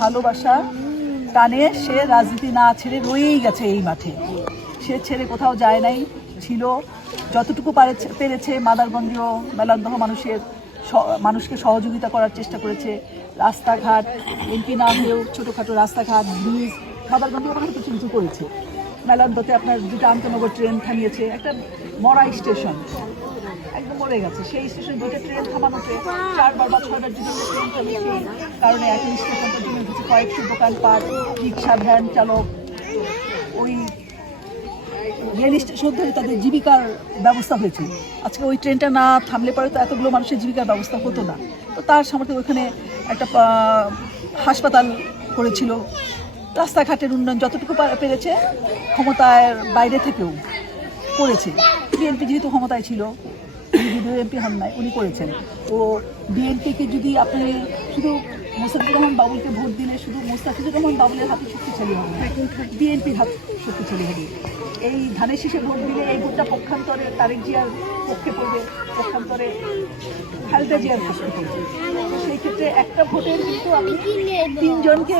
ভালোবাসা টানে, সে রাজনীতি না ছেড়ে রয়েই গেছে এই মাঠে। সে ছেড়ে কোথাও যায় নাই, ছিল যতটুকু পারেছে, পেরেছে মাদারগঞ্জ মেলান্দহ মানুষের মানুষকে সহযোগিতা করার চেষ্টা করেছে। রাস্তাঘাট, এমপি না হয়েও ছোটোখাটো রাস্তাঘাট, ব্রিজ মাদারগঞ্জেও অনেক কিছু কিছু করেছে। মেলান্দতে আপনার দুটো আন্তনগর ট্রেন থামিয়েছে, একটা মরা স্টেশন। একদম মরে গেছে। সেই স্টেশনে দুইটা ট্রেন থামানোতে চারবার বা ছয়বার আমরা ট্রেন থামিয়েছি কারণে একই স্টেশন পর্যন্ত উঠেছে কয়েকশো দোকানপাট রিক্সা, ভ্যান চালক, ওই রেল স্টেশন ধরে তাদের জীবিকার ব্যবস্থা হয়েছে। আজকে ওই ট্রেনটা না থামলে পরে তো এতগুলো মানুষের জীবিকার ব্যবস্থা হতো না। তো তার সামর্থ্যে ওখানে একটা হাসপাতাল করেছিল। রাস্তাঘাটের উন্নয়ন যতটুকু পেরেছে ক্ষমতার বাইরে থেকেও করেছে। বিএনপি যেহেতু ক্ষমতায় ছিল বিদ্যুৎ এমপি হন নাই উনি করেছেন। তো বিএনপিকে যদি আপনি শুধু মোস্তাফিজুর রহমান বাবুলকে ভোট দিলে, শুধু মোস্তাফিজুর রহমান বাবুলের হাতে শক্তিশালী হবে বিএনপির হাত শক্তিশালী হবে। এই ধানের শীষে ভোট দিলে এই ভোটটা পক্ষান্তরে তারেক জিয়ার পক্ষে পড়বে, পক্ষান্তরে খালেদা জিয়ার পক্ষে পড়বে। সেই ক্ষেত্রে একটা ভোটের কিন্তু আপনি তিনজনকে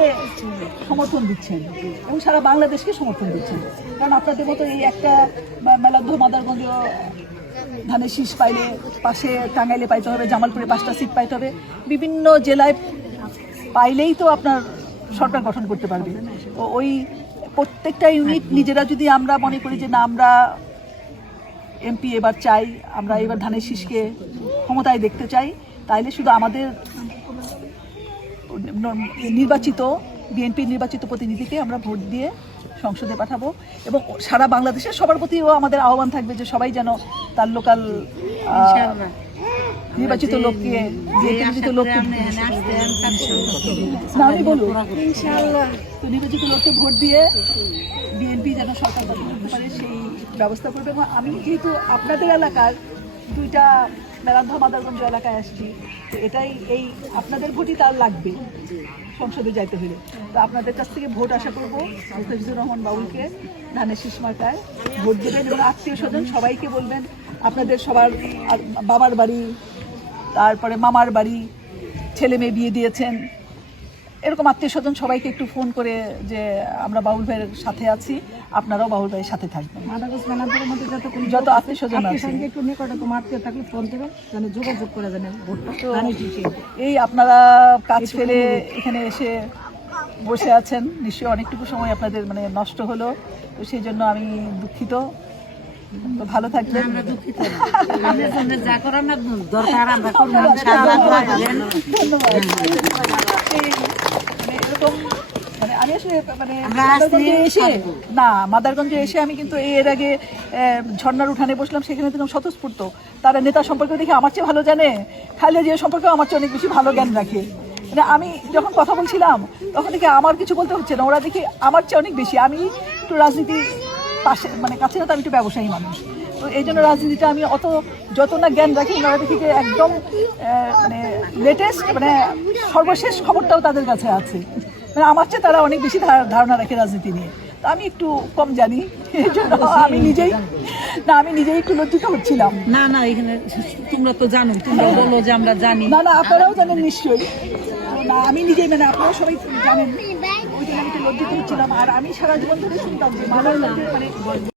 সমর্থন দিচ্ছেন এবং সারা বাংলাদেশকে সমর্থন দিচ্ছেন। কারণ আপনাদের মতো এই একটা মেলাধ্য মাদারগঞ্জ ধানের শীষ পাইলে পাশে টাঙ্গাইলে পাইতে হবে, জামালপুরে পাঁচটা সিট পাইতে হবে। বিভিন্ন জেলায় পাইলেই তো আপনার সরকার গঠন করতে পারবে। তো ওই প্রত্যেকটা ইউনিট নিজেরা যদি আমরা মনে করি যে না, আমরা এমপি এবার চাই, আমরা এবার ধানের শীষকে ক্ষমতায় দেখতে চাই, তাইলে শুধু আমাদের নির্বাচিত বিএনপির নির্বাচিত প্রতিনিধিকে আমরা ভোট দিয়ে সংসদে পাঠাবো। এবং সারা বাংলাদেশের সবার প্রতিও আমাদের আহ্বান থাকবে যে সবাই যেন তার লোকাল নির্বাচিত লোককে নির্বাচিত লোককে না আমি বলব তো নির্বাচিত লোককে ভোট দিয়ে বিএনপি যেন সরকার গঠন করতে পারে সেই ব্যবস্থা করবে। এবং আমি যেহেতু আপনাদের এলাকার দুইটা মেলান্ধা মাদারগঞ্জ এলাকায় আসছি। তো এটাই এই আপনাদের ভোটই তার লাগবে সংসদে যাইতে হলে তো আপনাদের কাছ থেকে ভোট আশা করব মুস্তাফিজুর রহমান বাবুলকে ধানের শীষ মার্কায় ভোট দেবেন এবং আত্মীয় স্বজন সবাইকে বলবেন, আপনাদের সবার বাবার বাড়ি, তারপরে মামার বাড়ি, ছেলে মেয়ে বিয়ে দিয়েছেন এরকম আত্মীয় স্বজন সবাইকে একটু ফোন করে যে আমরা বাবুল ভাইয়ের সাথে আছি আপনারাও বাবুল ভাইয়ের সাথে থাকবেন। যত যত আত্মীয় স্বজন আছে। একটু নিকটে তোমার আত্মীয় থাকলে ফোন দেবেন যেন যোগাযোগ করে জানেন। এই আপনারা কাজ ফেলে এখানে এসে বসে আছেন নিশ্চয়ই অনেকটুকু সময় আপনাদের মানে নষ্ট হলো তো সেই জন্য আমি দুঃখিত। তো ভালো থাকবেন। আমরা দুঃখিত। না। জন্য যা করার দরকার আমরা করব। ইনশাআল্লাহ দোয়া করেন। ধন্যবাদ। এরকম মানে আমি মানে এসে না মাদারগঞ্জে এসে আমি কিন্তু এর আগে আহ, ঝর্ণার উঠানে বসলাম সেখানে তারা সম্পর্কে আমার চেয়ে ভালো জানে। খালে যে সম্পর্কে আমার চেয়ে অনেক বেশি ভালো জ্ঞান রাখে। মানে আমি যখন কথা বলছিলাম তখন দেখি আমার কিছু বলতে হচ্ছে না ওরা দেখি আমার চেয়ে অনেক বেশি আমি একটু রাজনীতি পাশে মানে কাছে না তো আমি একটু ব্যবসায়ী মানুষ। এই জন্য রাজনীতিটা আমি অত যত না জ্ঞান রাখি ওনারা দেখি যে একদম মানে লেটেস্ট মানে সর্বশেষ খবরটাও তাদের কাছে আছে। মানে আমার চেয়ে তারা অনেক বেশি ধারণা রাখে রাজনীতি নিয়ে। তো আমি একটু কম জানি এই জন্য আমি নিজেই না আমি নিজেই একটু লজ্জিত হচ্ছিলাম। না না এখানে তোমরা তো জানো তোমরা বলো যে আমরা জানি। না না আপনারাও জানেন নিশ্চয়ই। না আমি নিজেই মানে আপনারা সবাই জানেন। ওই জন্য আমি একটু লজ্জিত হচ্ছিলাম। আর আমি সারা জীবন ধরে শুনতাম যে মানে